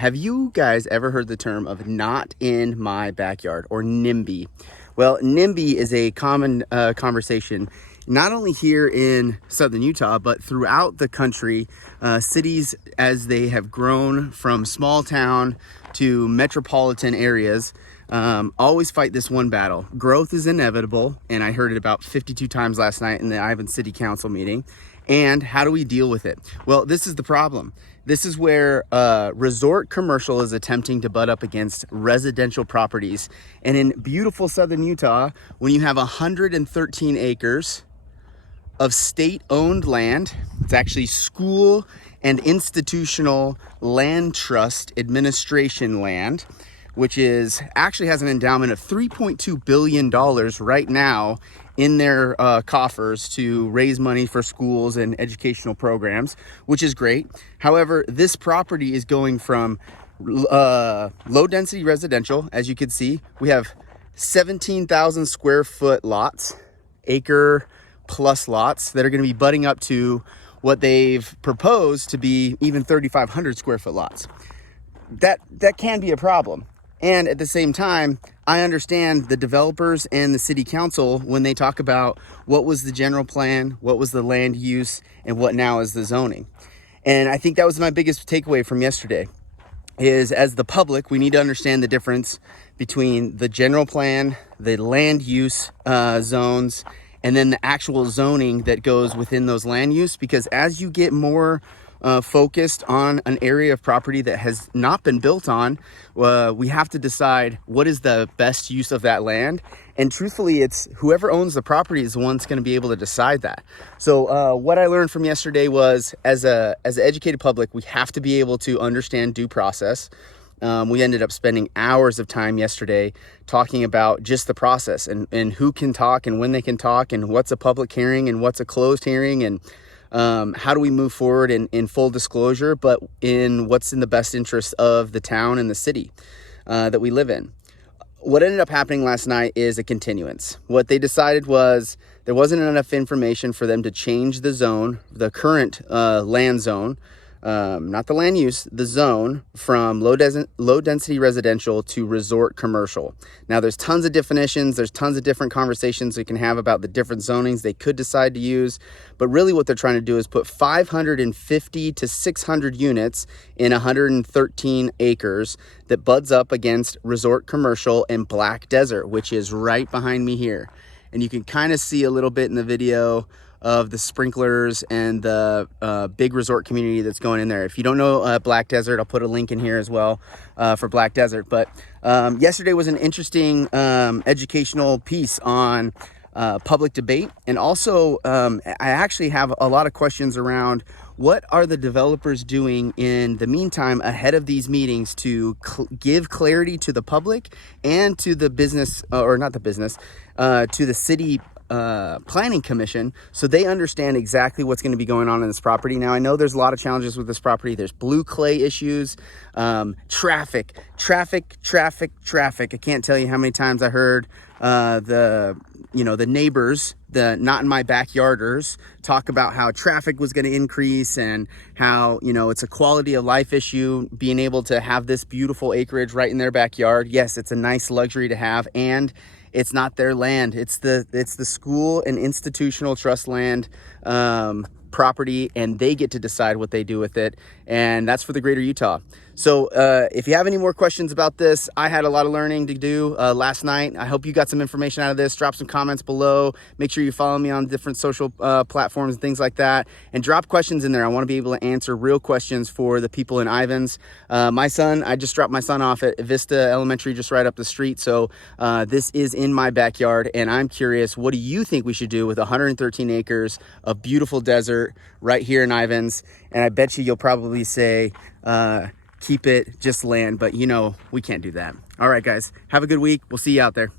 Have you guys ever heard the term of not in my backyard, or NIMBY? Well, NIMBY is a common conversation not only here in southern Utah, but throughout the country. Cities, as they have grown from small town to metropolitan areas, always fight this one battle. Growth is inevitable, and I heard it about 52 times last night in the Ivins City Council meeting. And how do we deal with it? Well, this is the problem. This is where resort commercial is attempting to butt up against residential properties. And in beautiful southern Utah, when you have 113 acres of state-owned land, it's actually school and institutional land trust administration land, which is actually has an endowment of $3.2 billion right now in their coffers to raise money for schools and educational programs, which is great. However, this property is going from low density residential. As you can see, we have 17,000 square foot lots, acre plus lots that are going to be butting up to what they've proposed to be even 3,500 square foot lots. That can be a problem. And at the same time, I understand the developers and the city council when they talk about what was the general plan, what was the land use, and what now is the zoning. And I think that was my biggest takeaway from yesterday, is as the public, we need to understand the difference between the general plan, the land use zones, and then the actual zoning that goes within those land use. Because as you get more focused on an area of property that has not been built on, we have to decide what is the best use of that land. And truthfully, it's whoever owns the property is the one that's going to be able to decide that. So what I learned from yesterday was, as an educated public, we have to be able to understand due process. We ended up spending hours of time yesterday talking about just the process and who can talk and when they can talk and what's a public hearing and what's a closed hearing, and how do we move forward in full disclosure, but in what's in the best interest of the town and the city that we live in. What ended up happening last night is a continuance. What they decided was there wasn't enough information for them to change the zone, the current land zone, not the land use, the zone, from low density residential to resort commercial. Now there's tons of definitions, there's tons of different conversations we can have about the different zonings they could decide to use, but really what they're trying to do is put 550 to 600 units in 113 acres that buds up against resort commercial and Black Desert, which is right behind me here. And you can kind of see a little bit in the video of the sprinklers and the big resort community that's going in there. If you don't know Black Desert, I'll put a link in here as well for Black Desert. But yesterday was an interesting educational piece on public debate. And also, I actually have a lot of questions around what are the developers doing in the meantime ahead of these meetings to give clarity to the public and to the business, or not the business, to the city planning commission, so they understand exactly what's going to be going on in this property. Now, I know there's a lot of challenges with this property. There's blue clay issues, traffic. I can't tell you how many times I heard the neighbors, the not in my backyarders, talk about how traffic was going to increase and how, it's a quality of life issue being able to have this beautiful acreage right in their backyard. Yes, it's a nice luxury to have, and it's not their land. It's the school and institutional trust land property, and they get to decide what they do with it. And that's for the greater Utah. So if you have any more questions about this, I had a lot of learning to do last night. I hope you got some information out of this. Drop some comments below. Make sure you follow me on different social platforms and things like that. And drop questions in there. I want to be able to answer real questions for the people in Ivins. I just dropped my son off at Vista Elementary, just right up the street. So this is in my backyard, and I'm curious, what do you think we should do with 113 acres of beautiful desert right here in Ivins? And I bet you'll probably say, keep it just land, but we can't do that. All right, guys, have a good week. We'll see you out there.